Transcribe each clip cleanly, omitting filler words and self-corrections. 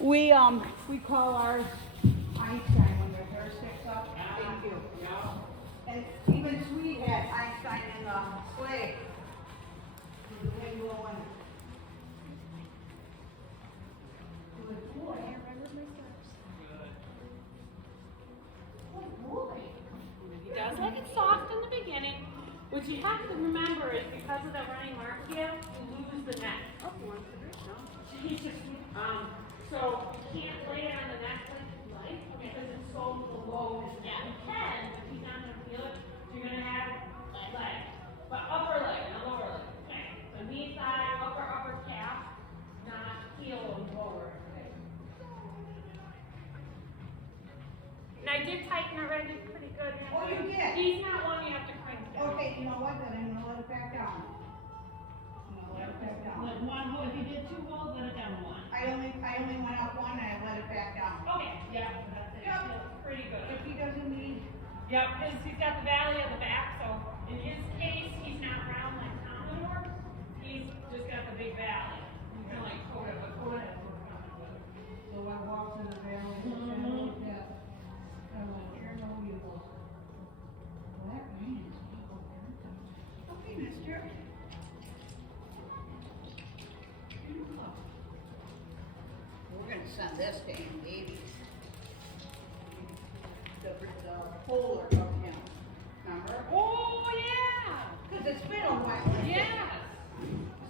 We call ours Einstein when their hair sticks up. Thank you. And even Sweet had Einstein in the sleigh. With the wind blowing. Good boy. Good boy. He does like it soft in the beginning. What you have to remember is because of the running mark here, you lose the neck. Oh, you want to drink? No. So you can't lay it on the neck like you like because it's so below his neck. You can, but he's not going to feel it. So you're going to have leg, but upper leg, not lower leg. Okay. So knee, thigh, upper calf, not heel and lower. Okay. And I did tighten already pretty good. Oh, you did? He's not one you have to crank down. Okay, you know what? Then I'm going to let it back down. I'm going to let it back down. Let one hold. If you did two holds, let it down one. I only went up one and I let it back down. Okay, yeah, that's it. Yep. Feels pretty good. If he doesn't need... Yep, because he's got the valley at the back, so in his case, he's not round like Commodore. He's just got the big valley. He's kind of like Coda, but Coda has more Commodore. So I walked in the valley and I looked at... I went, here, no, you go. Well, that rain is people. Okay, mister. We're going to send this to him, baby. The polar of him. Remember? Oh, yeah! Because it's been a while. Yes!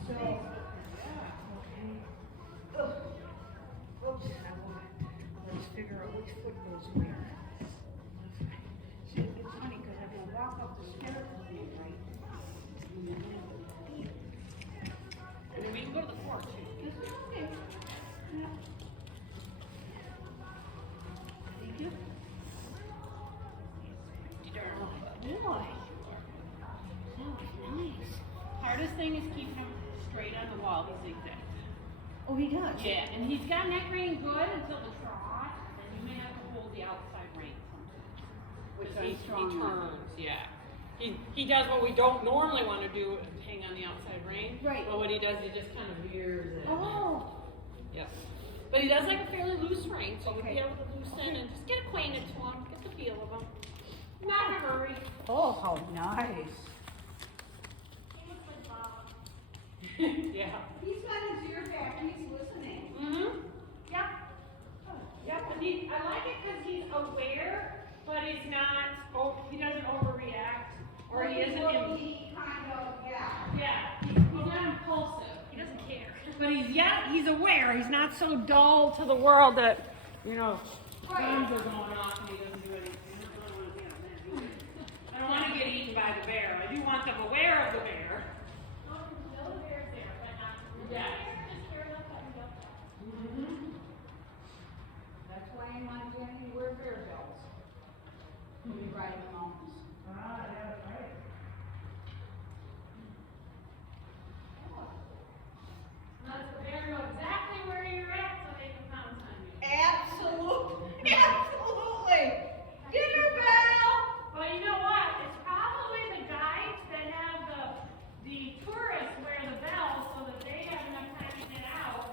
So, yeah, okay. Ugh. Oops, let's figure out which foot goes where. See, it's funny because I can walk up the stairs with me, right? And then we can go to the floor, too. This is okay. Yeah. Thank you. Boy. That was nice. Hardest thing is keeping him straight on the wall. He's zigzag. Oh, he does? Yeah, and he's got neck rein good until the trot, and you may have to hold the outside rein sometimes. Which he I'm strong on. turns, yeah. He does what we don't normally want to do, hang on the outside rein. Right. But what he does, he just kind of veers it. Oh. Yep. But he does like a fairly loose rein, so Okay. you'll be able to loosen and just get acquainted to him, get the feel of him. Not in a hurry. Oh, how nice. He looks like Bob. Yeah. He's got his ear back and he's listening. Mm-hmm. Yep. Yep. And I like it because he's aware, but he's not. He doesn't overreact, or he isn't. He kind of, yeah. Yeah. He's not impulsive. He doesn't care. But he's aware. He's not so dull to the world that guns are going off and he doesn't do anything. I don't want to get eaten by the bear. I do want them aware of the bear. No, the bear's there, but not. Yeah. That's why in Montana you wear bear belts. When you ride in the mountains. Ah, yeah, right. Let the bear know exactly where you're at so they can pounce on you. Absolutely. Absolutely. Dinner bell. Well, you know what? It's probably the guides that have the tourists wear the bells so that they have enough time to get out.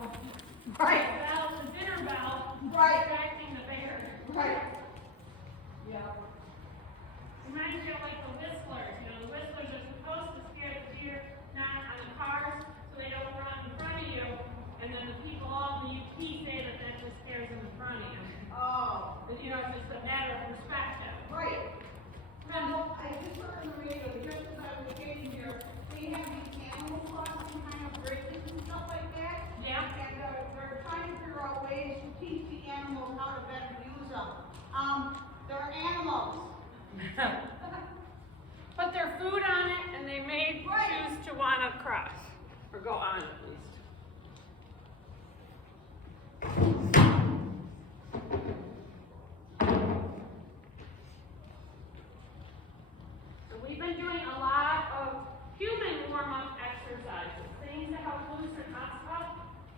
Right. The bells and dinner bell. Right. Distracting the bear. Right. Yeah. Reminds you of like the whistlers. The whistlers are supposed to scare the deer not on the cars so they don't run in front of you. And then the people all in the UP say that just scares them in front of you. Oh. But, it's just a matter of perspective. Right. Well, I just heard on the radio, just as I was getting here, they have these animal crossing kind of bridges and stuff like that. Yeah. And they're trying to figure out ways to teach the animals how to better use them. They're animals. Put their food on it, and they may choose to want to cross, or go on at least. So we've been doing a lot of human warm-up exercises, things to help loosen us up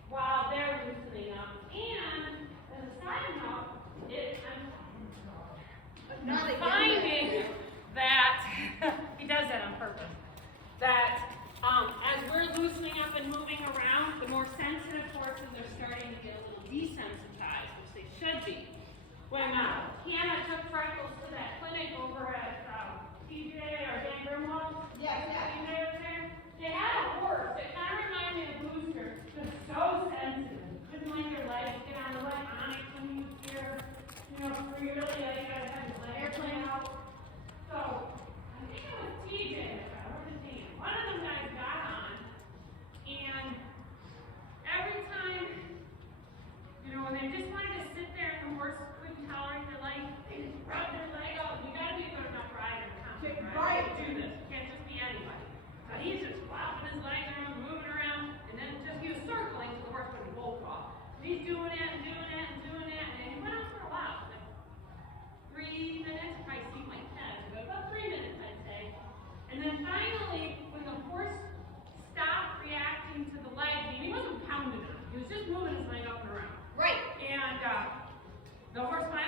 while they're loosening up. And as a side note, I'm finding that he does that on purpose. That as we're loosening up and moving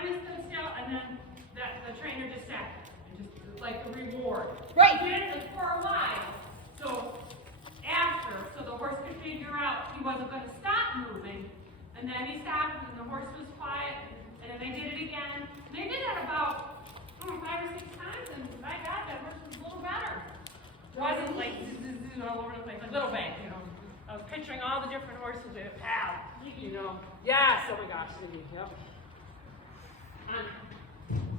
stood still, and then the trainer just sat and just like the reward. Right. He did it for a while. So the horse could figure out he wasn't going to stop moving, and then he stopped, and the horse was quiet, and then they did it again. And they did that about 5 or 6 times, and my God, that horse was a little better. It wasn't like all over the place, a little bit, you know. I was picturing all the different horses that have, you know. Yes, oh my gosh, yep.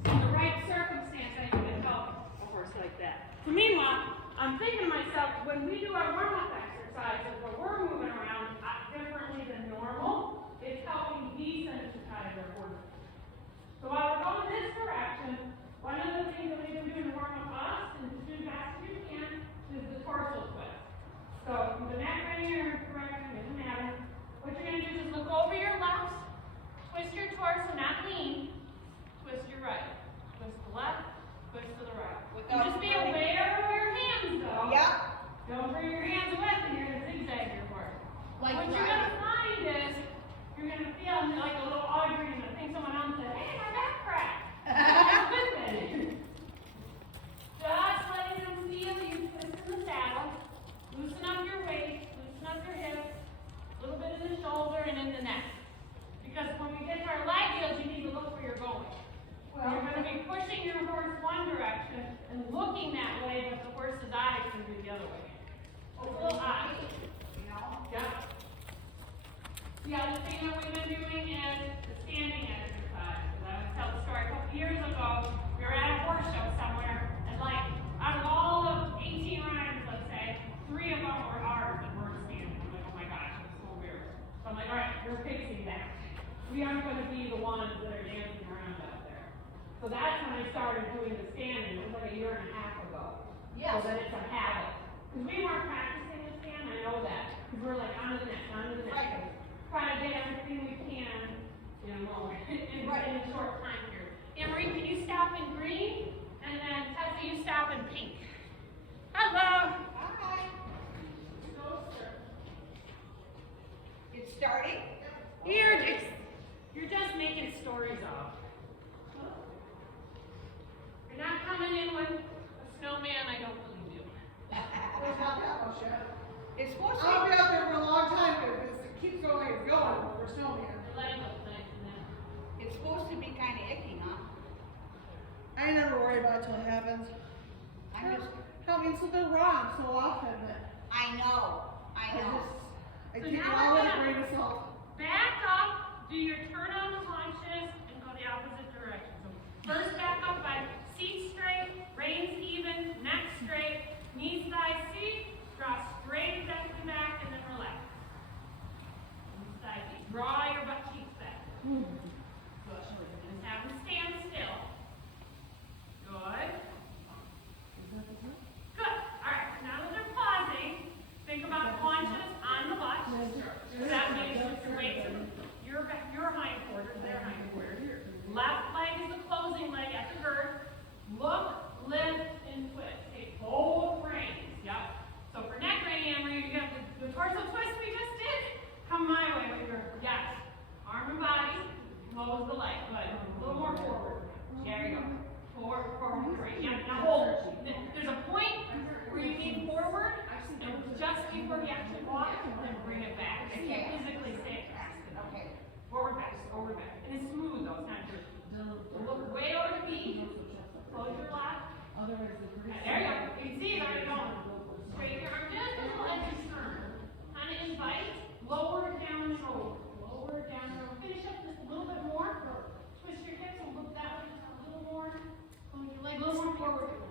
In the right circumstance, I can help a horse like that. So meanwhile, I'm thinking to myself, when we do our warm-up exercises, where we're moving around differently than normal, it's helping desensitize our horses. So while we're going this direction, one of the things that we've been doing to warm up us, and as soon as you can, is the torso twist. So the neck right here, direction, doesn't matter. What you're going to do is just look over your left, twist your torso, not lean, twist your right. Twist the left, twist to the right. And just be aware of where your hands go. Yep. Don't bring your hands away and you're going to zigzag your horse. Like what you're going to find is, you're going to feel like a little Audrey, and I think someone else said, hey, my back cracked. Just letting them feel you twist in the saddle. Loosen up your waist, loosen up your hips, a little bit in the shoulder and in the neck. Because when we get to our leg heels, you need to look where you're going. You're going to be pushing your horse one direction and looking that way, but the horse's eyes can be the other way. A little eye. Yeah. The other thing that we've been doing is the standing exercise. I was telling the story a couple years ago. We were at a horse show somewhere, and like out of all of 18 riders, let's say, 3 of them were ours and we're standing. I'm like, oh my gosh, it's so weird. So I'm like, all right, we're fixing that. We aren't going to be the ones that are dancing around out there. So that's when I started doing the standing. It was like a year and a half ago. Yes. So that it's a habit. Because we weren't practicing the stand, I know that. Because we're like, on to the next, on to the next. Right. Try to get everything we can, you know, in a short time here. Anne-Marie, can you stop in green? And then Tessa, you stop in pink. Hello. Hi. It's starting? You're just making stories up. You're not coming in with a snowman, I don't believe you. There's not that much yet. It's supposed to I'll be. be out there for a long time because it keeps going and going for snowman. The leg looks nice in there. It's supposed to be kind of icky, huh? I never worry about it till it happens. I'm just. I mean, so they're wrong so often that I know. I know. I So take it now all we're with a gonna- grain of salt. Back up, do your turn on haunches, and go the opposite direction. So first back up by seat straight, reins even, neck straight, knees, thighs, seat, draw straight exactly back, and then relax. Side knee. Draw your butt cheeks back. Good. Just have them stand still. Good. Good. All right. Now that they're pausing, think about haunches on the butt. So that means your weight, your hind quarters, their hind quarters. Left leg is the closing leg at the girth. Look, lift, and twist. Take both reins. Yep. So for neck rein, Anne-Marie, you got the torso twist we just did. Come my way with your, yes. Arm and body. Close the leg. Good. A little more forward. There you go. Forward, right. Yeah, now hold. There's a point where you need forward, and just before you actually walk, then bring it back. I can't physically say it fast. Okay. Forward, back. And it's smooth though, it's not jerky. Look way over the beat. Close your lap. There you go. You can see it's already going. Straighten your arm just a little as you turn. Kind of invite. Lower it down and over. Lower it down and over. Finish up just a little bit more. Twist your hips and look that way just a little more. Pull your leg a little more forward to the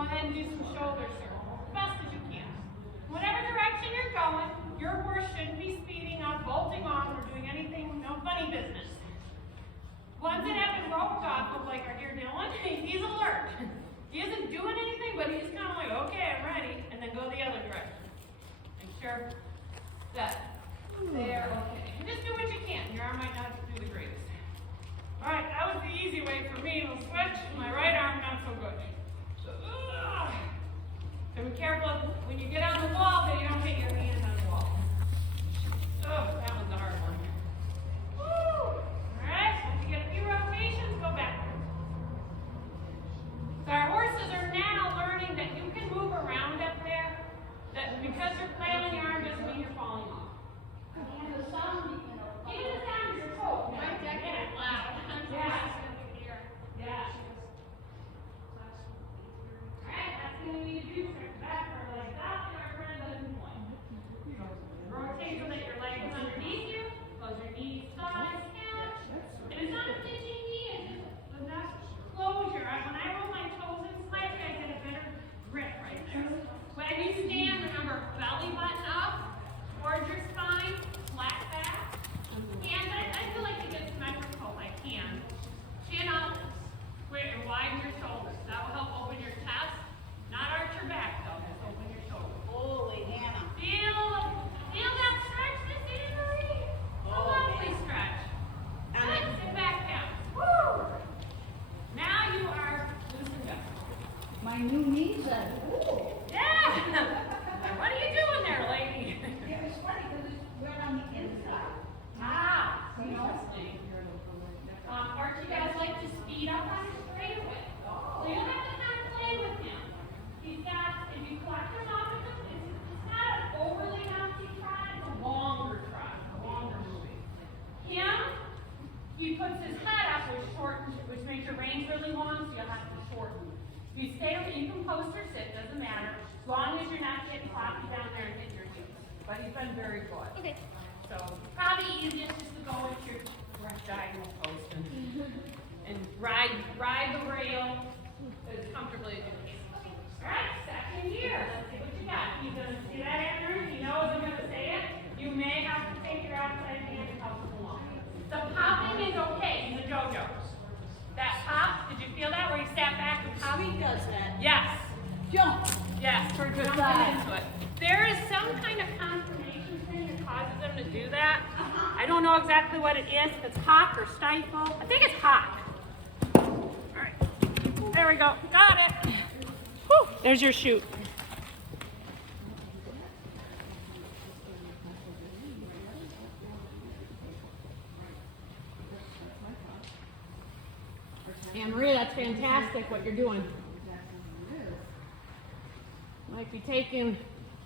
go ahead and do some shoulder circles, as best as you can. Whatever direction you're going, your horse shouldn't be speeding up, bolting off, or doing anything, no funny business. Ones that have been roped off look like our dear Dylan. He's alert. He isn't doing anything, but he's kind of like, okay, I'm ready, and then go the other direction. Make sure that they're okay. And just do what you can. Your arm might not do the greatest. All right, that was the easy way for me. We'll switch. My right arm, not so good. So be careful when you get on the wall that you don't hit your hand on the wall. Oh, that was a hard one. Woo! All right, so if you get a few rotations, go backwards. So our horses are now learning that you can move around up there. That because you're flailing your arm doesn't mean you're falling off. And the sound, Even the sound of your toe. my deck is loud. Yeah. Yeah. Yeah. Alright, that's what we need to do. Start back or like that, and our friend doesn't point. Rotate so that your leg is underneath you. Close your knees, thighs, hands. And it's not a stitching knee, it's just a nice closure. When I roll my toes in slightly, I get a better grip right there. When you stand, remember, belly button up, towards your spine, flat back. Hands, I feel like to get symmetrical, I can. Chin up, square and widen your shoulders. That will help open your chest. Not arch your back though, just open your shoulders. Holy Hannah. Feel that stretch, Miss Anne-Marie? A lovely stretch. Good, sit back down. Woo! Now you are loosened up. My new knees are, ooh. Yeah! What are you doing there, lady? Yeah, it's funny because it's right on the inside. Ah, interesting. Archie guys like to speed up on his straightaway. So you'll have to kind of play with him. He's got, if you collect him off of him, it's not an overly bouncy trot, it's a longer trot, a longer moving. Him, he puts his head up, which makes your range really long, so you'll have to shorten. If you stay okay, you can post or sit, doesn't matter, as long as you're not getting floppy down there and hitting your heels. But he's been very good. Okay. So probably easiest just to go with your diagonal post and ride the rail as comfortably as you can. All right, second gear. Let's see what you got. He's gonna see that, Andrew. He knows I'm gonna say it. You may have to take your outside hand and help him along. The popping is okay. He's a JoJo. That pop, did you feel that where he sat back and popped? He does that. Yes. Jump. Yes, we're Good jumping side. into it. There is some kind of confirmation thing that causes them to do that. I don't know exactly what it is, if it's hock or stifle. I think it's hock. All right, there we go, got it. Whew. There's your chute. Anne-Marie, that's fantastic what you're doing. Might be taking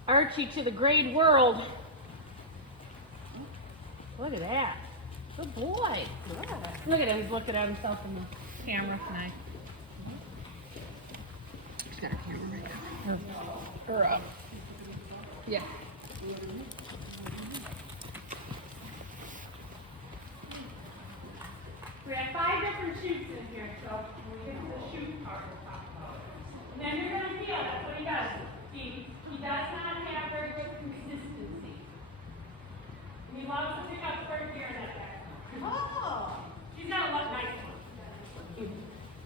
Archie to the great world. Look at that. Good boy. Look at him. He's looking at himself in the camera tonight. He's got a camera right now. Or up. Yeah. We have 5 different shoots in here, so we'll get to the shoot part we'll talk about. And then you're going to feel that's what he does. He does not have very good consistency. And he loves to pick up third gear in that back. Oh. He's got a nice one.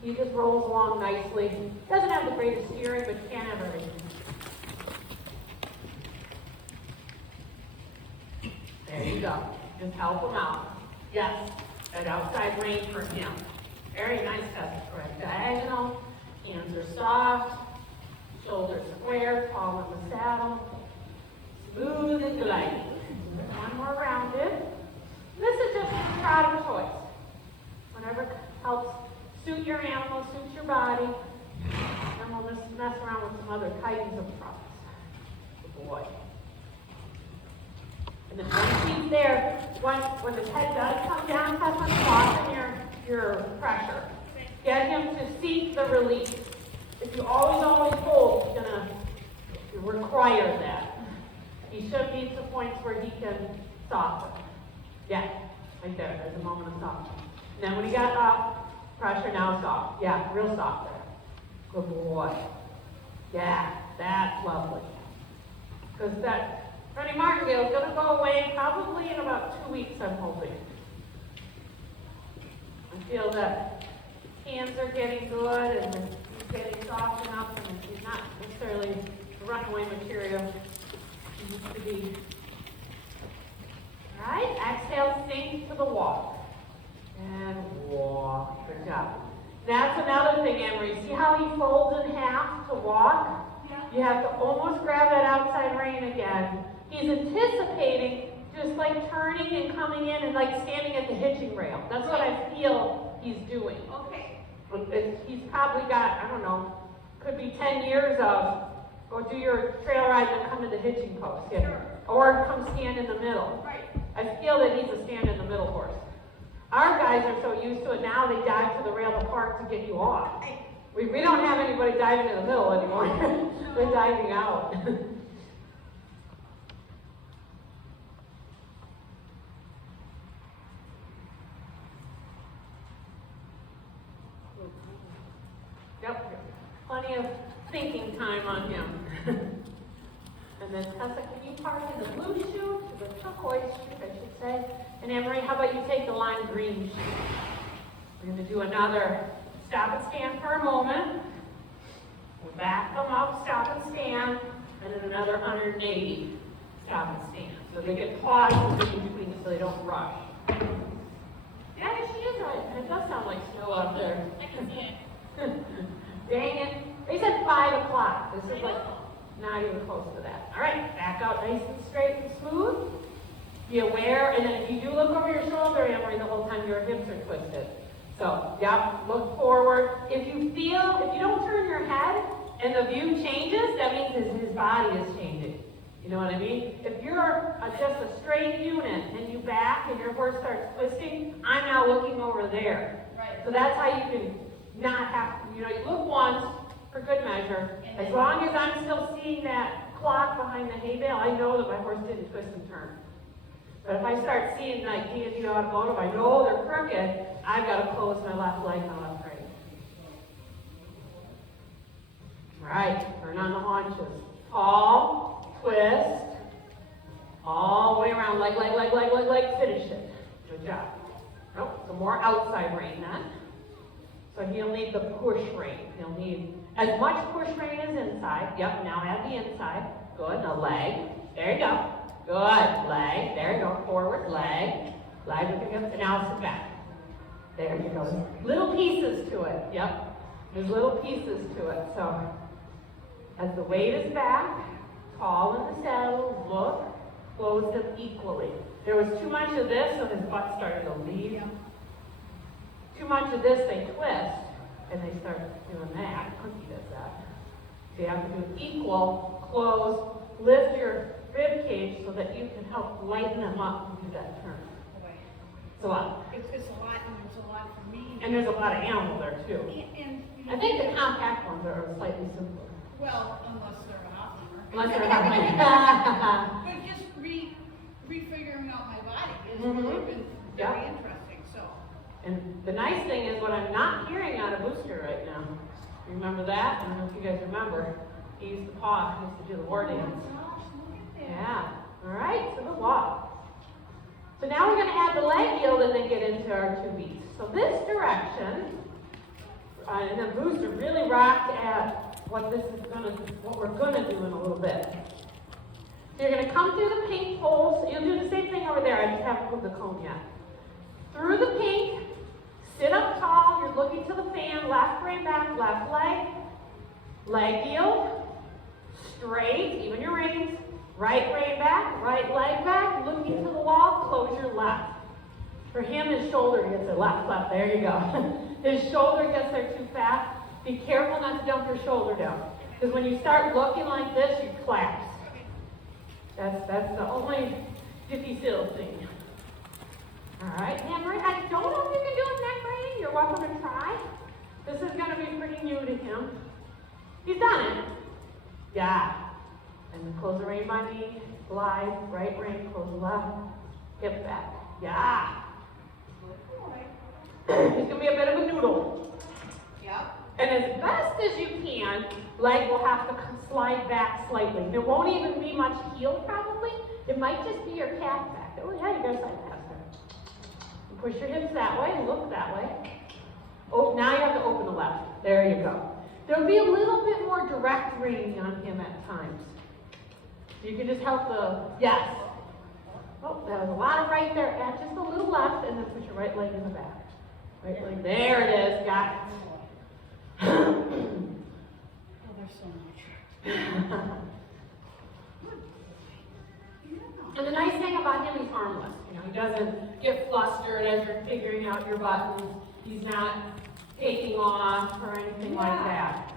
He just rolls along nicely. Doesn't have the greatest steering, but he can have everything. There you go. Just help him out. Yes. At outside range for him. Very nice test. Correct. Diagonal. Hands are soft. Shoulders square. Palm on the saddle. Smooth and gliding. One more rounded. This is just a trot of choice. Whatever helps suit your animal, suit your body. And we'll just mess around with some other kinds of trots. Good boy. And then once he's there, when the head does come down, have him soften your pressure. Get him to seek the release. If you always hold, he's going to require that. He should be to points where he can soften. Yeah, right there. There's a moment of softening. And then when he got up, pressure now soft. Yeah, real soft there. Good boy. Yeah, that's lovely. Because that Freddie Martingale is going to go away probably in about 2 weeks, I'm hoping. I feel that hands are getting good and he's getting soft enough and he's not necessarily runaway material. He needs to be. All right, exhale, sink to the walk. And walk. Good job. That's another thing, Emery. See how he folds in half to walk? Yeah. You have to almost grab that outside rein again. He's anticipating just like turning and coming in and like standing at the hitching rail. That's what I feel he's doing. Okay. He's probably got, I don't know, could be 10 years of go do your trail ride and then come to the hitching post. Yeah. Sure. Or come stand in the middle. Right. I feel that he's a stand in the middle horse. Our guys are so used to it now, they dive to the rail of the park to get you off. We don't have anybody diving in the middle anymore. They're diving out. Yep, plenty of thinking time on him. And then Tessa, can you park in the blue chute, or the turquoise chute, I should say. And Emery, how about you take the lime green chute? We're going to do another stop and stand for a moment. We'll back them up, stop and stand, and then another 180 stop and stand. So they get pauses in between so they don't rush. Yeah, she is right. It does sound like snow out there. I can see it. Dang it. They said 5 o'clock. This is like not even close to that. All right, back out nice and straight and smooth. Be aware, and then if you do look over your shoulder, Emery, the whole time your hips are twisted. So, yep, look forward. If you don't turn your head and the view changes, that means his body is changing. You know what I mean? If you're just a straight unit and you back and your horse starts twisting, I'm now looking over there. Right. So that's how you can not have, you look once for good measure. As long as I'm still seeing that clock behind the hay bale, I know that my horse didn't twist and turn. But if I start seeing like T&T Automotive, I know they're crooked, I've got to close my left leg and my left rein. All right, turn on the haunches. Tall, twist, all the way around, leg, finish it. Good job. Nope, some more outside rein then. So he'll need the push rein. He'll need as much push rein as inside. Yep, now add the inside. Good, now leg. There you go. Good, leg. There you go. Forward, leg. Leg, and now sit back. There you go. Little pieces to it. Yep. There's little pieces to it. So as the weight is back, tall in the saddle, look, close them equally. There was too much of this, so his butt started to leave. Too much of this, they twist, and they start doing that. Cookie does that. So you have to do equal, close, lift your rib cage so that you can help lighten them up and do that turn. It's a lot. It's a lot, and there's a lot for me. And there's a lot of animal there, too. And I think the compact ones are slightly simpler. well, unless they're a hot number. Unless they're half But just refiguring out my body has Mhm. really been Yeah. very interesting, so. And the nice thing is what I'm not hearing out of Booster right now. Remember that? I don't know if you guys remember. He used to paw, he used to do the war dance. Yeah. All right, so the walk. So now we're going to add the leg yield and then get into our 2 beats. So this direction, and then Booster really rocked at what we're gonna do in a little bit. So you're gonna come through the pink poles. You'll do the same thing over there. I just haven't moved the cone yet. Through the pink, sit up tall. You're looking to the fan. Left rein back, left leg yield, straight. Even your reins. Right rein back, right leg back. Looking to the wall. Close your left. For him, his shoulder gets there. Left. There you go. His shoulder gets there too fast. Be careful not to dump your shoulder down. Because when you start looking like this, you collapse. That's the only Jiffy Sill thing. All right, Henry, I don't know if you can do a neck rein. You're welcome to try. This is going to be pretty new to him. He's done it. Yeah. And then close the rein by me. Glide. Right rein. Close left. Hip back. Yeah. He's going to be a bit of a noodle. Yep. And as best as you can, leg will have to slide back slightly. There won't even be much heel probably. It might just be your calf back. Oh yeah, you got to slide faster. Push your hips that way and look that way. Oh, now you have to open the left. There you go. There'll be a little bit more direct reading on him at times. You can just help the, yes. Oh, that was a lot of right there. Add just a little left and then put your right leg in the back. Right leg, there it is, got it. Oh, there's so much. And the nice thing about him, he's harmless. You know, he doesn't get flustered as you're figuring out your buttons. He's not taking off or anything like that.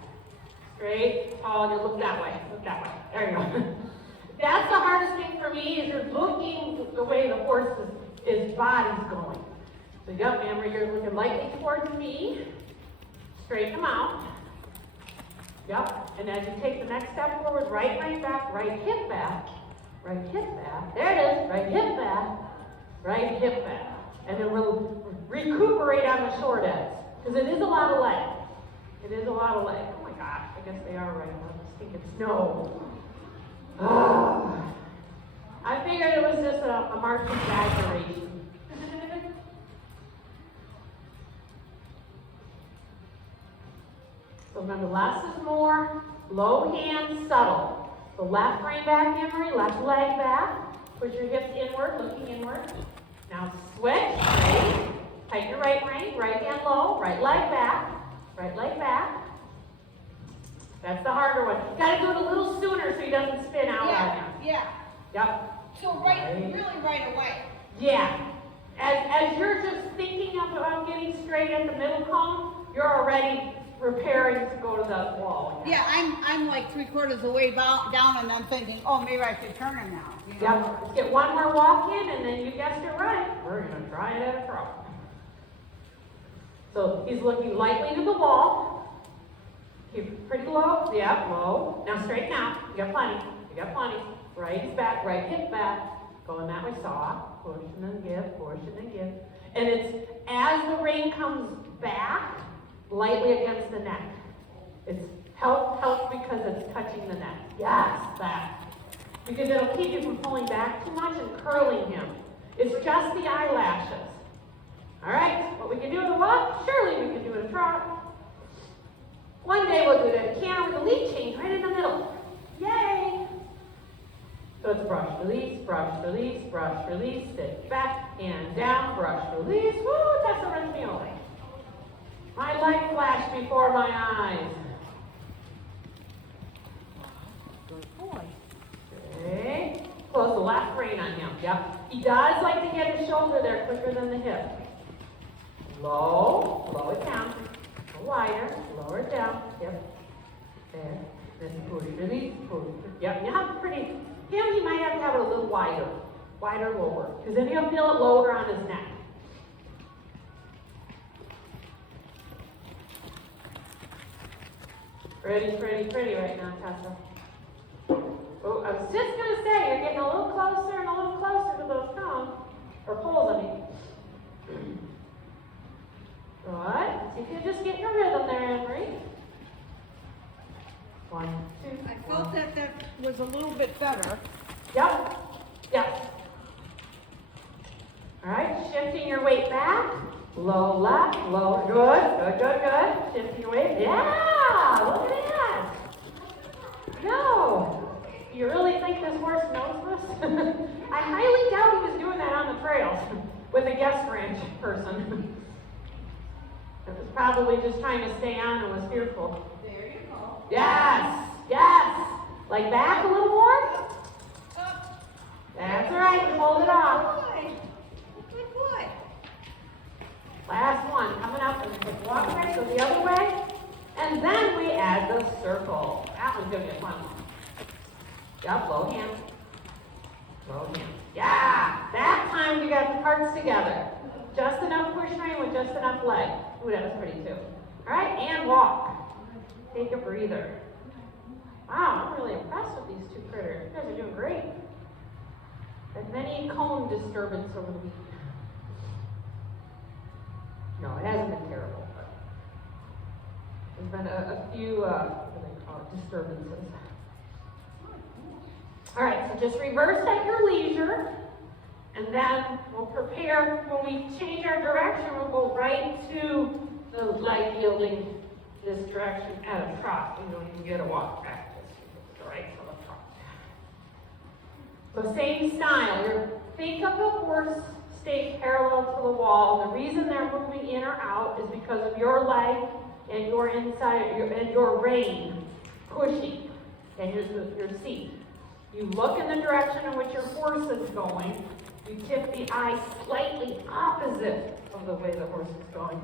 Straight, tall, you look that way. Look that way. There you go. That's the hardest thing for me is you're looking the way the his body's going. So yep, remember you're looking lightly towards me. Straighten them out. Yep. And as you take the next step forward, right back, right hip back. Right hip back. There it is. Right hip back. Right hip back. And then we'll recuperate on the short ends. Because it is a lot of leg. It is a lot of leg. Oh my gosh, I guess they are right. I was thinking snow. Oh. I figured it was just a march exaggeration. So remember, less is more. Low hand, subtle. So left rein back, Emery, left leg back. Push your hips inward, looking inward. Now switch, straight. Tighten your right rein, right hand low, right leg back. Right leg back. That's the harder one. You gotta do it a little sooner so he doesn't spin out on you. Yeah. Yep. So really right away. Yeah. As you're just thinking about getting straight at the middle cone, you're already preparing to go to the wall. Yeah, I'm like 3/4 of the way down and I'm thinking, oh, maybe I should turn him now. You know? Yep. Let's get one more walk in and then you guessed it right. We're gonna try it at a pro. So he's looking lightly to the wall. Keep it pretty low. Yeah, low. Now straighten out. You got plenty. You got plenty. Right is back, right hip back. Going that way, soft. Push and then give, push and then give. And it's as the rein comes back, lightly against the neck. It's help because it's touching the neck. Yes, that. Because it'll keep you from pulling back too much and curling him. It's just the eyelashes. All right, what we can do in a walk, surely we can do in a trot. One day we'll do that canter with a lead change right in the middle. Yay! So it's brush, release, sit back and down, brush, release. Woo, Tessa runs me over. My light flashed before my eyes. Good boy. Okay. Close the left rein on him. Yep. He does like to get his shoulder there quicker than the hip. Low, slow it down. A wider, lower it down. Yep. There. Then push, release, push. Yep. You have pretty. Him, he might have to have it a little wider. Wider, lower. Because then he'll feel it lower on his neck. Pretty right now, Tessa. Oh, I was just going to say, you're getting a little closer and a little closer to those cones. Or poles, I mean. Good. See if you just get your rhythm there, Emery. 1, 2, I felt that was a little bit better. Yep. Yes. All right, shifting your weight back. Low left, low. Good. Shifting your weight. Yeah, look at that. No. You really think this horse knows this? I highly doubt he was doing that on the trails with a guest ranch person. It was probably just trying to stay on and was fearful. There you go. Yes. Like back a little more. Up. That's right, hold it off. Good boy. Last one, coming up and just walk right, go the other way. And then we add the circle. That one's gonna be a fun one. Yep, low hand. Yeah, that time we got the parts together. Just enough push rein with just enough leg. Ooh, that was pretty too. All right, and walk. Take a breather. Wow, I'm really impressed with these two critters. You guys are doing great. Had many cone disturbance over the week. No, it hasn't been terrible, but it's been few, what do they call it, disturbances. All right, so just reverse at your leisure, and then we'll prepare, when we change our direction, we'll go right to the leg yielding this direction at a trot. You don't even get a walk practice. Go right to the trot. So same style. Think of the horse stay parallel to the wall. The reason they're moving in or out is because of your leg and your inside and your rein pushing and your seat. You look in the direction in which your horse is going. You tip the eye slightly opposite of the way the horse is going.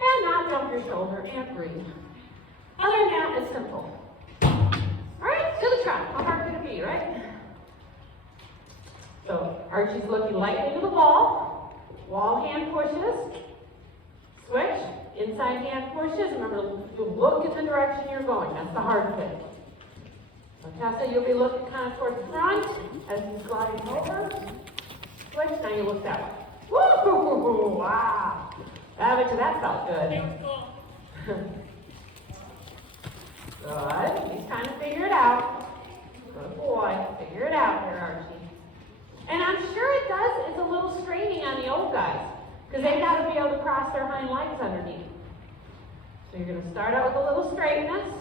And not jump your shoulder and breathe. Other than that, it's simple. Alright, to the trot. How hard could it be, right? So Archie's looking lightly to the wall. Wall hand pushes. Switch. Inside hand pushes. Remember, you look in the direction you're going. That's the hard bit. So Tessa, you'll be looking kind of towards the front as he's gliding over. Switch. Now you look that way. Woo! Wow! I bet you that felt good. Good. He's trying to figure it out. Good boy. Figure it out there, Archie. And I'm sure it does. It's a little straining on the old guys because they've got to be able to cross their hind legs underneath. So you're going to start out with a little straightness,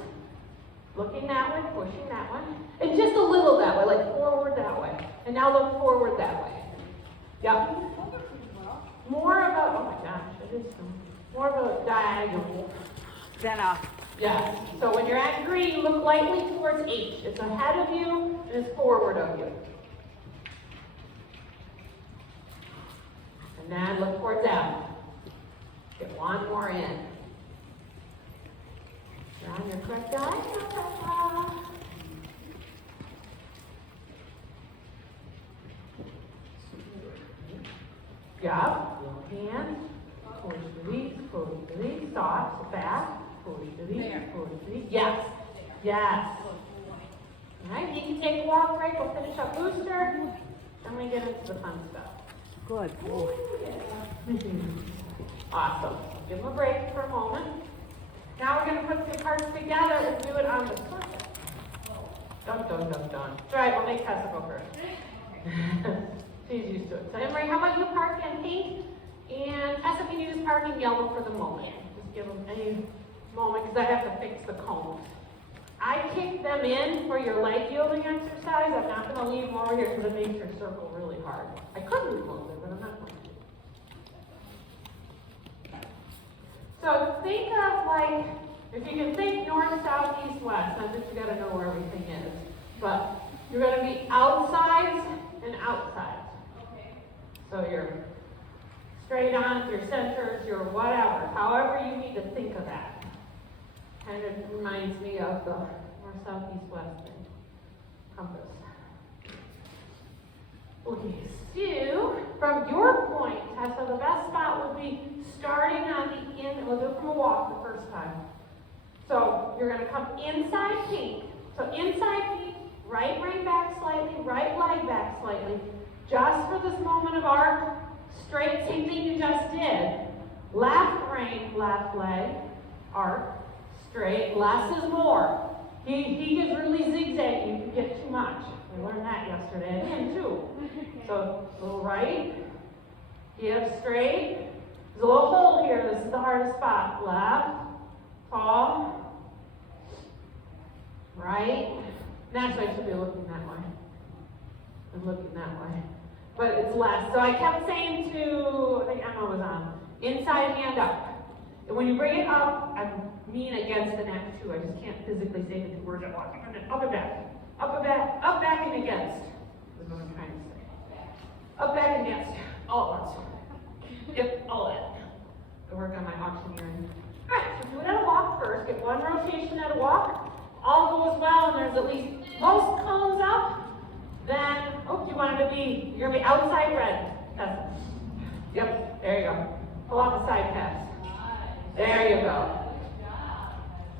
looking that way, pushing that one, and just a little that way, like forward that way. And now look forward that way. Yep. More of a, oh my gosh, it is more of a diagonal Then a. Yes. So when you're at green, look lightly towards H. It's ahead of you and it's forward of you. And then look towards F. Get one more in. You're on your correct eye. Yeah. Hand. Push release, soft, so fast. Push release. Yes. Yes. All right, you can take a walk break. We'll finish up booster. Then we get into the fun stuff. Good boy. Awesome. Give them a break for a moment. Now we're going to put the parts together and do it on the surface. Dun. It's all right, we'll make Tessa go first. She's used to it. So Emery, how about you park in pink? And Tessa, can you just park in yellow for the moment? Just give them a moment because I have to fix the cones. I kicked them in for your leg yielding exercise. I'm not going to leave them over here because it makes your circle really hard. I could remove it, but I'm not going to. So think of like, if you can think north, south, east, west, not that you got to know where everything is, but you're going to be outsides and outsides. Okay. So you're straight on, your centers, your whatever, however you need to think of that. Kind of reminds me of the north, south, east, west thing. Compass. Okay, so from your point, Tessa, the best spot would be starting on the in, we'll do it from a walk the first time. So you're going to come inside pink. So inside pink, right rein back slightly, right leg back slightly. Just for this moment of arc, straight, same thing you just did. Left rein, left leg, arc, straight, less is more. He gets really zigzaggy, you can get too much. We learned that yesterday, and him too. So, little right, give straight. There's a little hole here, this is the hardest spot. Left, tall, right. Naturally, I should be looking that way. I'm looking that way. But it's less. So I kept saying to, I think Emma was on, inside hand up. And when you bring it up, I mean against the neck too. I just can't physically say the two words at once. Up and back. Up and back. Up, back, and against. Is what I'm trying to say. Up, back, and against. All at once. Yep, all that. To work on my auctioneering. Alright, so do it at a walk first. Get one rotation at a walk. All goes well, and there's at least most cones up. Then, you want it to be, you're going to be outside red. Tessa. Yep, there you go. Pull off the side pass. There you go.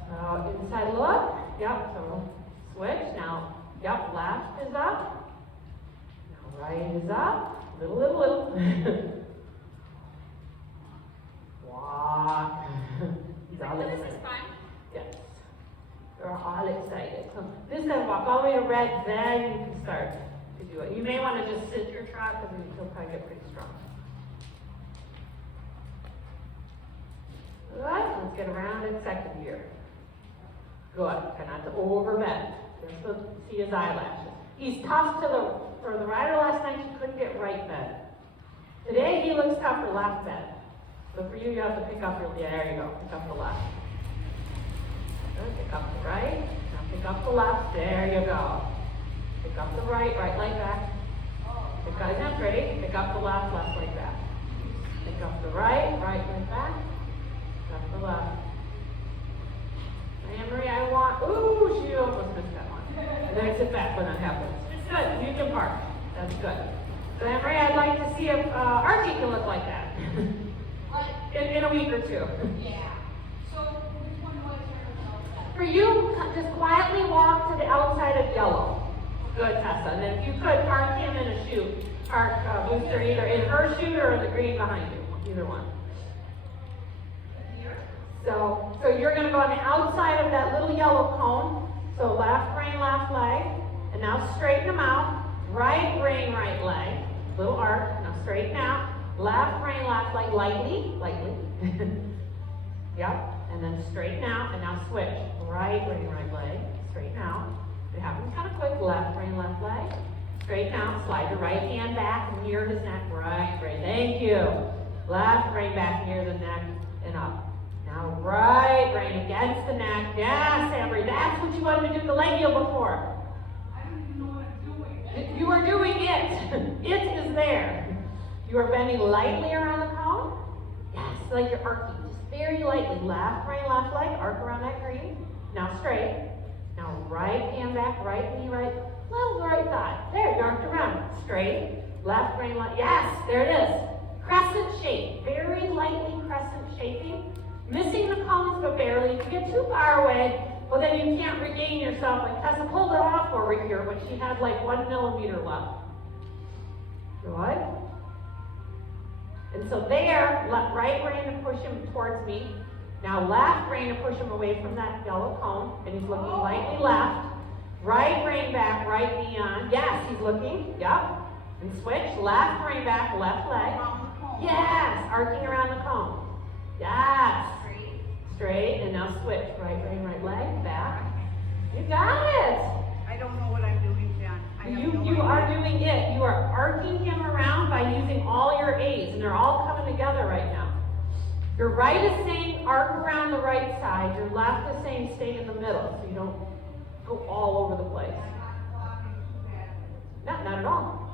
So, inside look. Yep, so switch. Now, yep, left is up. Now, right is up. Little. Walk. This is fun. Yes. You're all excited. So this time walk all the way to red, then you can start to do it. You may want to just sit your trot because you'll probably get pretty strong. Good. Let's get around in second gear. Good. Try not to overbend. Just to see his eyelashes. He's tough for the rider last night, she couldn't get right bend. Today he looks tough for left bend. So for you, you have to pick up your, yeah, there you go, pick up the left. Good. Pick up the right, now pick up the left, there you go. Pick up the right, right leg back. Pick up, isn't pretty? Pick up the left, left leg back. Pick up the right, right leg back. Pick up the left. Anne-Marie, I want, ooh, she almost missed that one. And then sit back when that happens. It's good, you can park. That's good. So Anne-Marie, I'd like to see if Archie can look like that. in a week or two. Yeah. So which one was your For you, just quietly walk to the outside of yellow. Good, Tessa. And then if you could, park him in a chute. Park Booster either in her chute or in the green behind you. Either one. So you're going to go on the outside of that little yellow cone. So left rein, left leg. And now straighten them out. Right rein, right leg. Little arc. Now straighten out. Left rein, left leg. Lightly. Yep. And then straighten out. And now switch. Right rein, right leg. Straighten out. It happens kind of quick. Left rein, left leg. Straighten out. Slide your right hand back near his neck. Right rein. Thank you. Left rein back near the neck and up. Now right rein against the neck. Yes, Amber, that's what you wanted to do with the leg heel before. I don't even know what I'm doing. You are doing it. It is there. You are bending lightly around the cone. Yes, like you're arcing. Just very lightly. Left rein, left leg. Arc around that green. Now straight. Now right hand back, right knee, right. Little right thigh. There, you arced around. Straight. Left rein, left. Yes, there it is. Crescent shape. Very lightly crescent shaping. Missing the cones, but barely. If you get too far away, well, then you can't regain yourself. Like Tessa pulled it off over here, but she had like 1 millimeter left. Good. And so there, right rein to push him towards me. Now left rein to push him away from that yellow cone, and he's looking lightly left. Right rein back, right knee on. Yes, he's looking. Yep. And switch. Left rein back, left leg. Yes, arcing around the cone. Yes. Straight, and now switch. Right rein, right leg, back. You got it. I don't know what I'm doing, John. You are doing it. You are arcing him around by using all your A's, and they're all coming together right now. Your right is saying arc around the right side. Your left is saying stay in the middle, so you don't go all over the place. Not at all.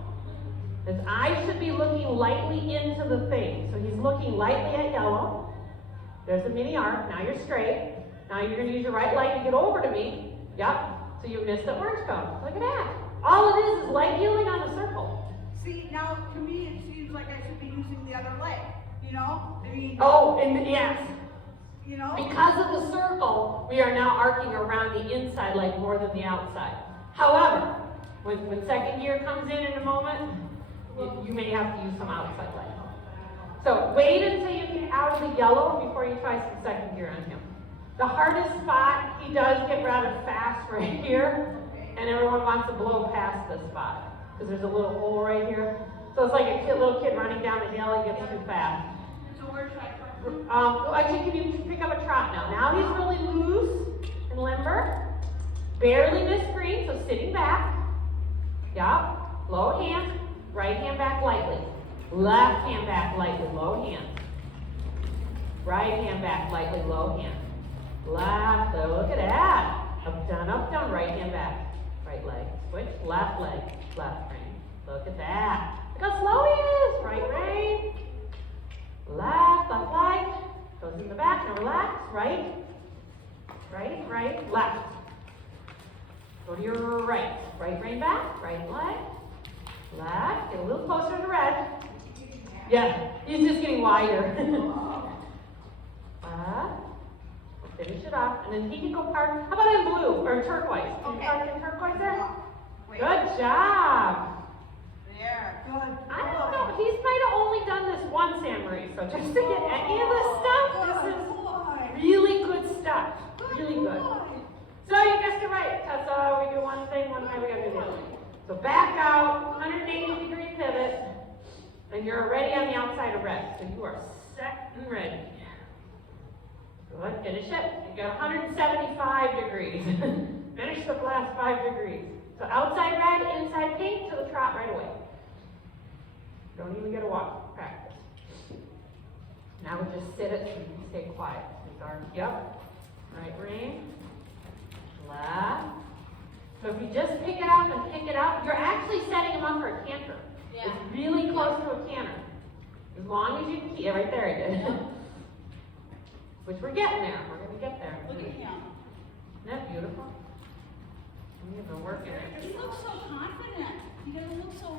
His eyes should be looking lightly into the thing. So he's looking lightly at yellow. There's a mini arc. Now you're straight. Now you're going to use your right leg to get over to me. Yep. So you missed the orange cone. Look at that. All it is light healing on the circle. See, now to me it seems like I should be using the other leg. You know? I mean, Oh, and yes. you know? Because of the circle, we are now arcing around the inside leg more than the outside. However, when second gear comes in a moment, you may have to use some outside leg. So wait until you get out of the yellow before you try some second gear on him. The hardest spot, he does get rather fast right here, and everyone wants to blow past this spot because there's a little hole right here. So it's like a little kid running down the hill, he gets too fast. So where should I park? Actually, can you pick up a trot now? Now he's really loose and limber. Barely missed green, so sitting back. Yup. Low hand, right hand back lightly. Left hand back lightly, low hand. Right hand back lightly, low hand. Left, look at that. Up, down, right hand back. Right leg, switch, left leg, left rein. Look at that. Look how slow he is. Right rein. Left leg. Goes in the back, now relax. Right, left. Go to your right. Right rein back, right leg. Left, get a little closer to red. Yeah, he's just getting wider. Finish it off, and then he can go park. How about in blue or turquoise? Can you park in turquoise there? Good job. There, good. I don't know. He might have only done this once, Anne-Marie. So just to get any of this stuff, this is really good stuff. Really good. So you guessed it right, Tessa. We do one thing, one way, we gotta do the other. So back out, 180-degree pivot, and you're already on the outside of red. So you are set and ready. Good, finish it. You got 175 degrees. Finish the last 5 degrees. So outside red, inside pink to the trot right away. Don't even get a walk practice. Now we just sit it so you can stay quiet. Yep. Right rein. Left. So if you just pick it up and pick it up, you're actually setting them up for a canter. Yeah. It's really close to a canter. As long as you can keep it right there, I did. Which we're getting there. We're going to get there. Look at him. Isn't that beautiful? We've been working it. He looks so confident. He doesn't look so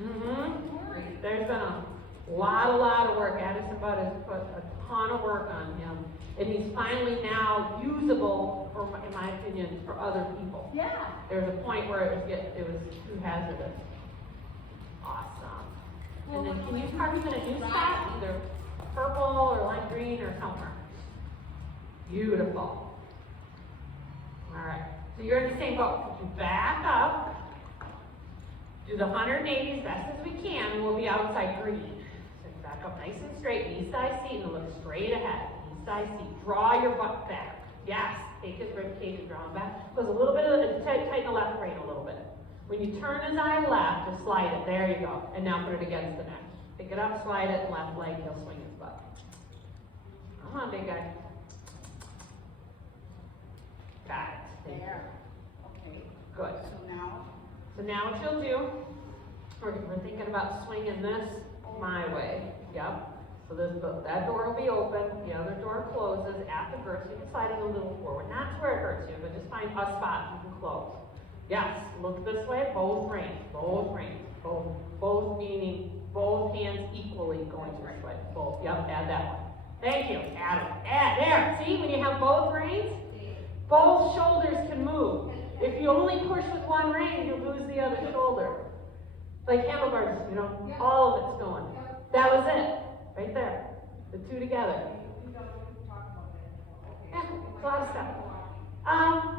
worried. There's been a lot of work. Addison Budd has put a ton of work on him. And he's finally now usable, in my opinion, for other people. Yeah. There was a point where it was too hazardous. Awesome. And then can you park him in a new spot? Either purple or lime green or somewhere. Beautiful. All right. So you're in the same boat. You back up. Do the 180 as best as we can, and we'll be outside green. So you back up nice and straight, knee side seat, and look straight ahead. Knee side seat. Draw your butt back. Yes. Take his rib cage and draw him back. Goes a little bit of tighten the left rein a little bit. When you turn his eye left, just slide it. There you go. And now put it against the neck. Pick it up, slide it, left leg, he'll swing his butt. Come on, big guy. Got it. There. Okay. Good. So now what you'll do, we're thinking about swinging this my way. Yep. So that door will be open, the other door closes at the girth. So you can slide it a little forward. Not to where it hurts you, but just find a spot you can close. Yes, look this way, both reins. Both meaning both hands equally going this way. Both, yep, add that one. Thank you, add them. There, see, when you have both reins, both shoulders can move. If you only push with one rein, you lose the other shoulder. Like handlebars, all of it's going. That was it, right there. The two together. Yeah, it's a lot of stuff.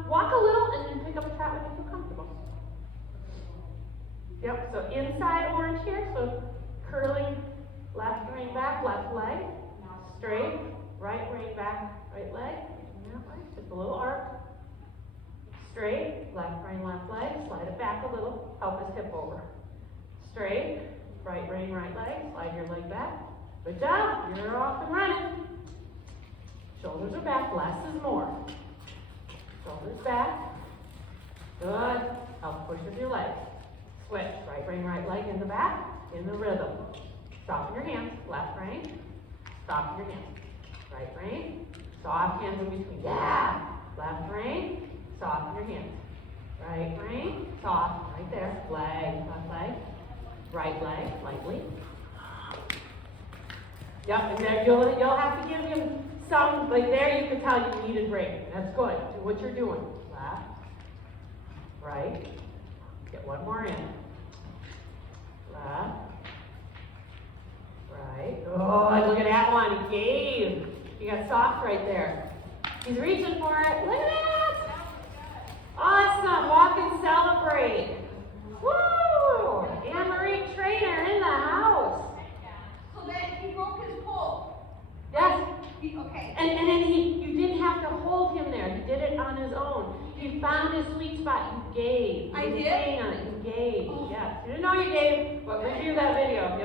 Walk a little and then pick up a trot when you feel comfortable. Yep, so inside orange here, so curling left rein back, left leg, straight, right rein back, right leg, just a little arc, straight, left rein, left leg, slide it back a little, help his hip over. Straight, right rein, right leg, slide your leg back. Good job, you're off and running. Shoulders are back, less is more. Shoulders back. Good. Help push with your legs. Switch. Right rein, right leg in the back, in the rhythm. Soften your hands. Left rein. Soften your hands. Right rein. Soft hands in between. Yeah. Left rein. Soften your hands. Right rein. Soft. Right there. Leg. Left leg. Right leg. Lightly. Yep. And there you'll have to give him some, like there you can tell you needed break. That's good. Do what you're doing. Left, right. Get one more in. Left, right. Oh, look at that one. He gave. You got soft right there. He's reaching for it. Look at that. Awesome. Walk and celebrate. Woo! Anne-Marie Trainer in the house. So that he broke his pole. Yes. Okay. And then you didn't have to hold him there. He did it on his own. He found his sweet spot. You gave. I did? Hang on it. You gave. Oh. Yes. You didn't know you gave, but review that video.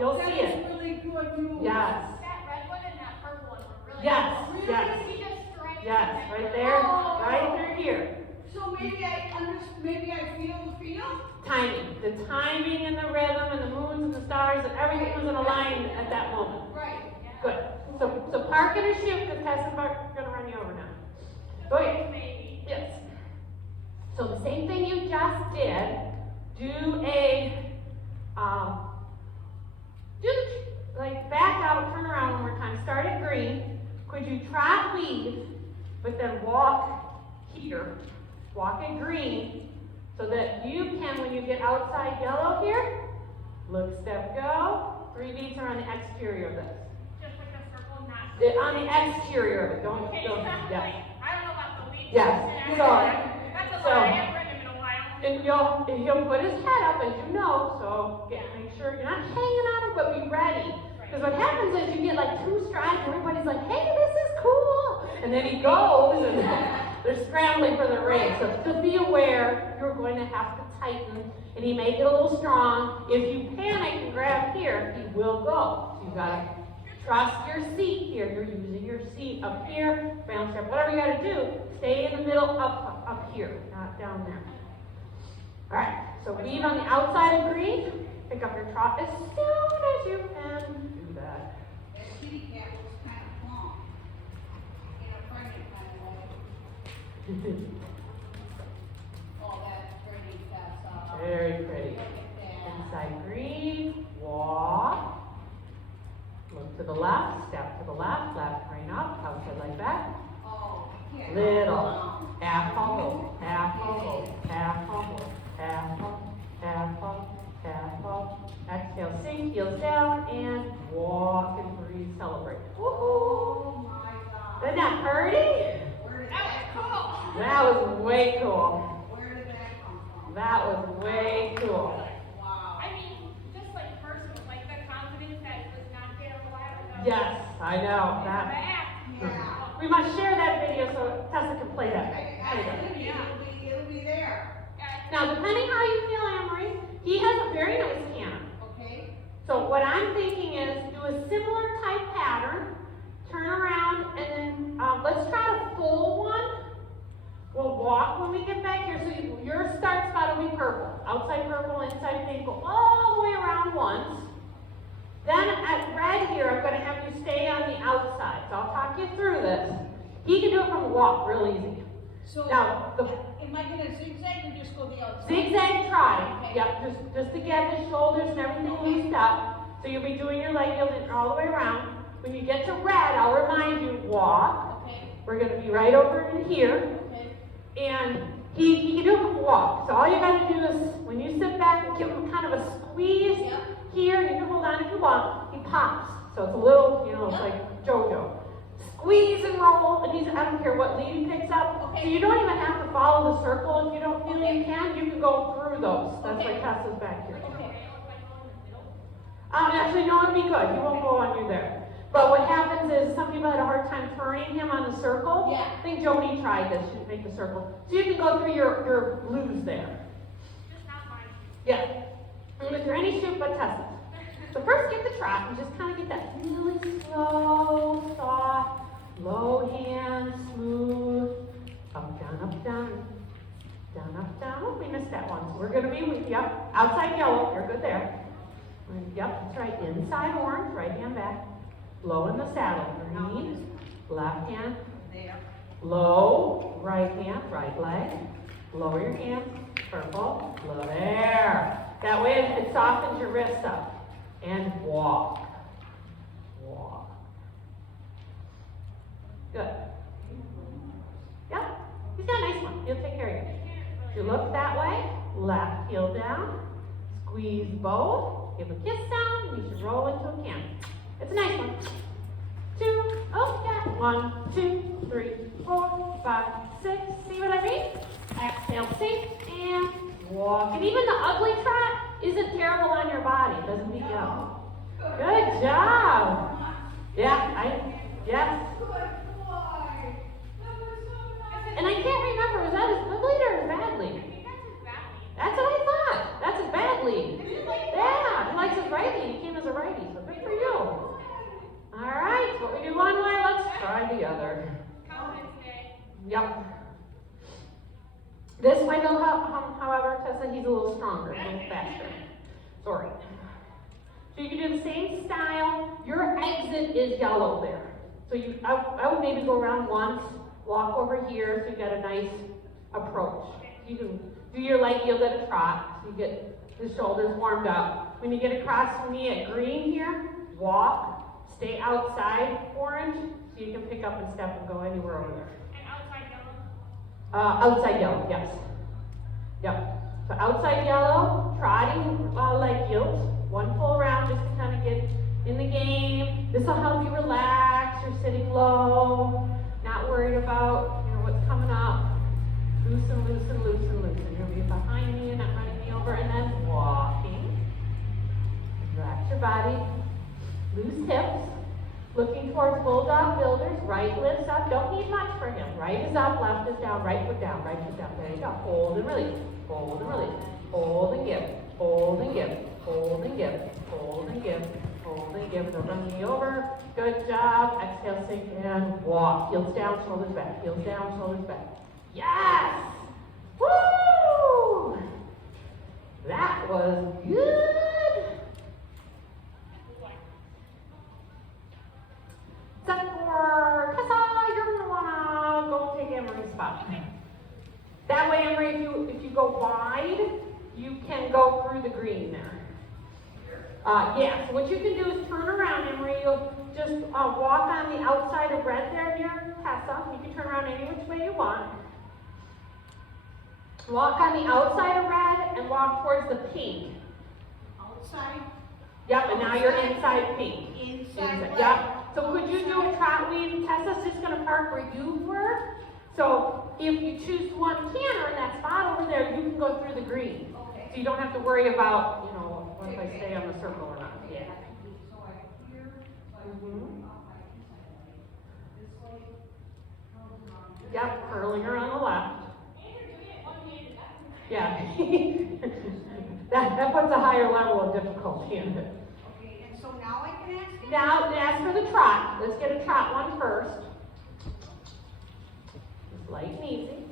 You'll see it. That is really good news. Yes. That red one and that purple one were really Yes. cool. Yes. He just straight. Yes. Right there. Oh. Right through here. So maybe I feel the feel? Timing. The timing and the rhythm and the moons and the stars and everything was in a line at that moment. Right. Good. So park it or shoot, because Tess and Mark are going to run you over now. Go ahead. Maybe. Yes. So the same thing you just did, back out, turn around one more time. Start at green. Could you trot leave, but then walk here. Walk at green, so that you can, when you get outside yellow here, look, step, go. 3 beats are on the exterior of this. Just like a circle, not On the exterior of it, don't, okay, yeah. like, I don't know about the week Yes. That's So, a lot. I haven't read him in a while. and he'll put his head up, as you know, so make sure you're not hanging on him, but be ready. Because what happens is you get like 2 strides, everybody's like, hey, this is cool. And then he goes, and they're scrambling for the race. So just be aware, you're going to have to tighten, and he may get a little strong. If you panic and grab here, he will go. So you gotta trust your seat here. You're using your seat up here, balance strap, whatever you gotta do. Stay in the middle, up here, not down there. All right, so weave on the outside of green. Pick up your trot as soon as you can do that. That kitty cat was kind of plump. In a pregnant kind of way. Oh, that's pretty, that's Very pretty. Look at that. Inside green, walk. Look to the left, step to the left, left rein up, outside like that. Oh, yeah. Little, half humble, half humble, half humble, half humble, half humble, half humble. Exhale, sink, heels down, and walk and breathe, celebrate. Woohoo! Oh my God. Isn't that pretty? Where did That was cool. That was way cool. Where did that come from? That was way cool. Wow. I mean, just like personal, like the confidence that was not there a while ago. Yes, I know. That. Back. Yeah. We must share that video so Tessa can play that. There you go. It'll be there. Now, depending how you feel, Anne-Marie, he has a very nice cannon. Okay. So what I'm thinking is do a similar type pattern, turn around, and then let's try a full one. We'll walk when we get back here. So your start spot will be purple. Outside purple, inside pink, go all the way around once. Then at red here, I'm going to have you stay on the outside. So I'll talk you through this. He can do it from a walk real easy. So, Now, the am I gonna zigzag or just go the outside? zigzag trotting. Okay. Yep, just to get the shoulders and everything loosed up. So you'll be doing your leg yield all the way around. When you get to red, I'll remind you, walk. Okay. We're going to be right over in here. Okay. And he can do it with a walk. So all you got to do is, when you sit back and give him kind of a squeeze Yep. here, you can hold on if you want, he pops. So it's a little, it's like JoJo. Squeeze and roll, and I don't care what lead he picks up. Okay. So you don't even have to follow the circle if you don't feel you can. You can go through those. That's why Tessa's back here. Okay. Actually, no, it'll be good. He won't go on you there. But what happens is some people had a hard time turning him on the circle. Yeah. I think Joni tried this. She make the circle. So you can go through your blues there. Just not mine. Yeah. And with your any shoot but Tessa's. So first get the trot and just kind of get that really slow, soft, low hand, smooth. Up, down, up, down. Down, up, down. Oh, we missed that one. So we're going to be with, yep, outside yellow. You're good there. Yep, that's right. Inside orange, right hand back. Low in the saddle. Green, left hand. There. Low, right hand, right leg. Lower your hands. Purple. Low there. That way it softens your wrists up. And walk. Walk. Good. Yep. He's got a nice one. He'll take care of you. If you look that way, left heel down. Squeeze both. Give a kiss down. You should roll into a canter. It's a nice one. 2, oh yeah. 1, 2, 3, 4, 5, 6. See what I mean? Exhale, sink, and walk. And even the ugly trot isn't terrible on your body. It doesn't beat you up. Good job. Yes. Good boy. And I can't remember, was that his good lead or his bad lead? I think that's his back lead. That's what I thought. That's his bad lead. Yeah, he likes his right lead. He came as a righty, so good for you. All right, so what we do one way, let's try the other. Confidence day. Yep. This way, though, however, Tessa, he's a little stronger, a little faster. Sorry. So you can do the same style. Your exit is yellow there. So I would maybe go around once, walk over here, so you got a nice approach. You can do your leg yield at a trot, so you get the shoulders warmed up. When you get across from me at green here, walk, stay outside orange, so you can pick up and step and go anywhere over there. And outside yellow. Outside yellow, yes. Yep. So outside yellow, trotting leg yields, one full round just to kind of get in the game. This will help you relax. You're sitting low, not worried about what's coming up. Loosen, loosen, loosen, loosen. You'll be behind me and not running me over, and then walking. Relax your body. Loose hips. Looking towards bulldog builders. Right lifts up. Don't need much for him. Right is up, left is down, right foot down, right foot down. There you go. Hold and release. Hold and release. Hold and give. Hold and give. Hold and give. Hold and give. Hold and give. Don't run me over. Good job. Exhale, sink and walk. Heels down, shoulders back. Heels down, shoulders back. Yes! Woo! That was good. Except for Tessa, you're gonna wanna go take Emery's spot. That way, Emery, if you go wide, you can go through the green there. Yeah, so what you can do is turn around, Emery. You'll just walk on the outside of red there near Tessa. You can turn around any which way you want. Walk on the outside of red and walk towards the pink. Outside, Yep, and now you're inside pink. inside red. Yep. So could you do a trot weave? Tessa's just going to park where you were. So if you choose one canter in that spot over there, you can go through the green. Okay. So you don't have to worry about, you know, what if I stay on the circle or not. Yeah. So I here, so I Mhm. off my inside leg. This way, curls around. Yep, curling her on the left. And you're doing it one-handed, that's Yeah. that puts a higher level of difficulty in it. Okay, and so now I can ask him? Now, as for the trot, let's get a trot one first. Just light and easy.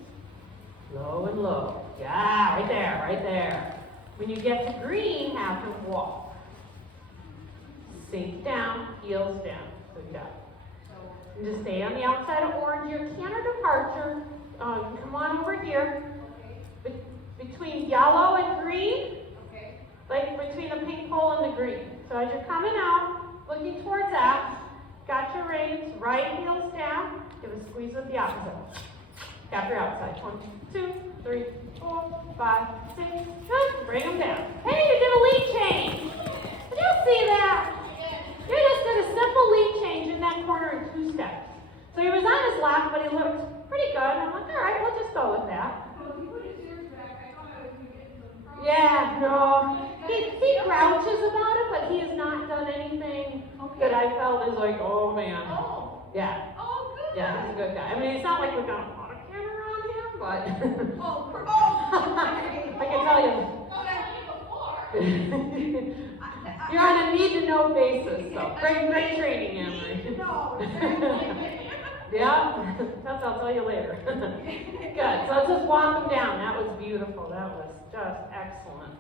Low and low. Yeah, right there, right there. When you get to green, have him walk. Sink down, heels down. Good job. And just stay on the outside of orange. Your canter departure, come on over here. Okay, Between yellow and green, okay. like between the pink pole and the green. So as you're coming out, looking towards that, got your reins, right heels down, give a squeeze with the opposite. Got your outside. 1, 2, 3, 4, 5, 6, 7. Bring them down. Hey, you did a lead change. Did you see that? You just did a simple lead change in that corner in 2 steps. So he was on his lap, but he looked pretty good. I'm like, all right, we'll just go with that. Well, he put his ears back, I thought I was gonna get into the problem. Yeah, no. He grouches about it, but he has not done anything that I felt is like, oh man. Oh, Yeah, oh, good. yeah, he's a good guy. I mean, it's not like we've got a lot of camera on him, but Oh, I can tell you. what I told you before. You're on a need-to-know basis, so great training, Emery. No, Yeah, I'll tell you later. Good, so let's just walk him down. That was beautiful. That was just excellent.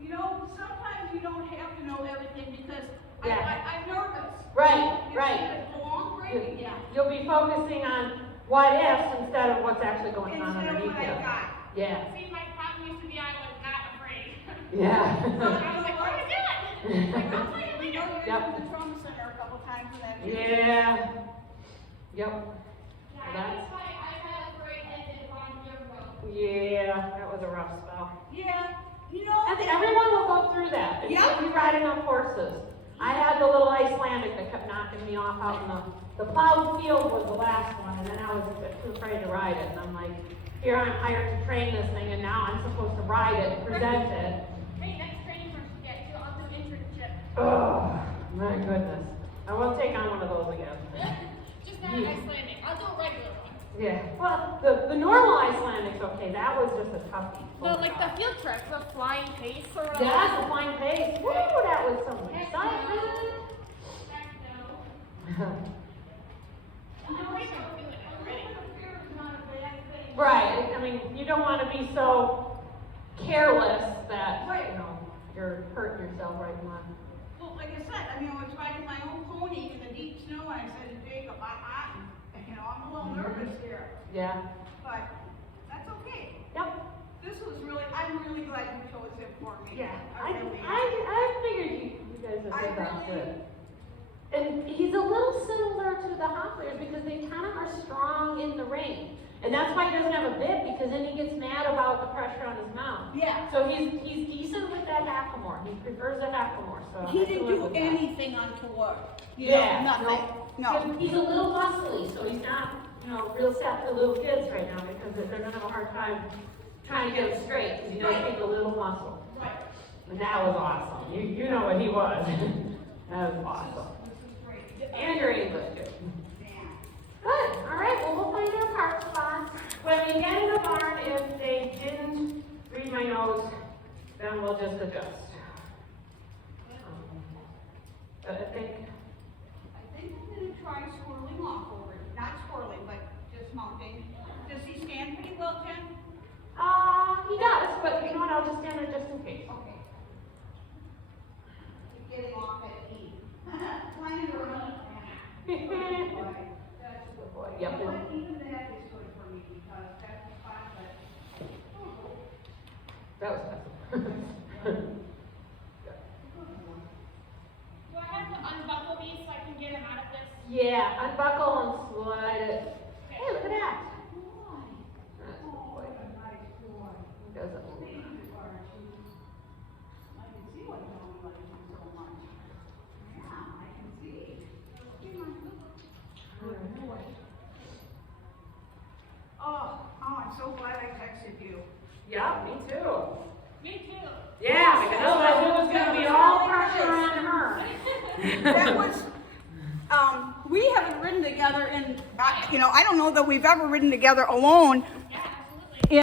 You know, sometimes you don't have to know everything because Yeah. I'm nervous. Right, It's right. a long break again. You'll be focusing on what ifs instead of what's actually going on Instead of underneath what I you. got. Yeah. See, my problem used to be I was not afraid. Yeah. So I was like, what am I doing? Like, I'll tell you You later. know, you're Yep. to the trauma center a couple times and that. Yeah. Yep. Yeah, That's- that's why I had a great ended on your road. Yeah, that was a rough spell. Yeah, you know. I think everyone will go through that. If Yeah. you're riding on horses. I had the little Icelandic that kept knocking me off out in the plowed field was the last one, and then I was too afraid to ride it. And I'm like, here I'm hired to train this thing, and now I'm supposed to ride it and present it. Hey, next training course you get to, I'll do internship. Oh, my goodness. I won't take on one of those again. Just not Icelandic. I'll do a regular one. Yeah, well, the normal Icelandic's okay. That was just a toughie. Like the field trip, the flying pace or whatever. Yeah, the flying pace. Woo, that was some excitement. Heck no. I'm ready to do it already. Fear is not a bad thing. Right. I mean, you don't want to be so careless that Right. you know you're hurting yourself right now. Well, like I said, I mean, I was riding my own pony in the deep snow, and I said to Jacob, I'm a little nervous here, Yeah. but that's okay. Yep. I'm really glad you chose him for me. Yeah. really am. I figured you guys would I do that really- good. And he's a little similar to the Hopplers because they kind of are strong in the rain. And that's why he doesn't have a bit, because then he gets mad about the pressure on his mouth. Yeah. So he's decent with that Hackamore. He prefers the Hackamore. So He I didn't can live do with that. anything untoward. Yeah, Nothing. No. He's a little muscly, so he's not real sad for little kids right now because they're gonna have a hard time trying to get them straight because he does take a little muscle. Right. And that was awesome. You know what he was. That was awesome. And your English too. Good. All right. Well, we'll find our park spots. When we get in the barn, if they didn't read my notes, then we'll just adjust. But I think I'm gonna try swirling off over it. Not swirling, but just mounting. Does he stand pretty well, Jen? he does, but you know what? I'll just stand there just in case. Okay. He's getting off at E. Flying around. That's Good boy. Yep. But even that is good for me because that's a spot that. That was awesome. Do I have to unbuckle these so I can get him out of this? Yeah, unbuckle and slide it. Hey, look at that. That's a good boy. He doesn't move. I can see why Tony likes him so much. Yeah, I can see. Oh, I'm so glad I texted you. Yeah, me too. Me too. Yeah, because otherwise it was gonna be all pressure on her. That was, we haven't ridden together in, I don't know that we've ever ridden together alone,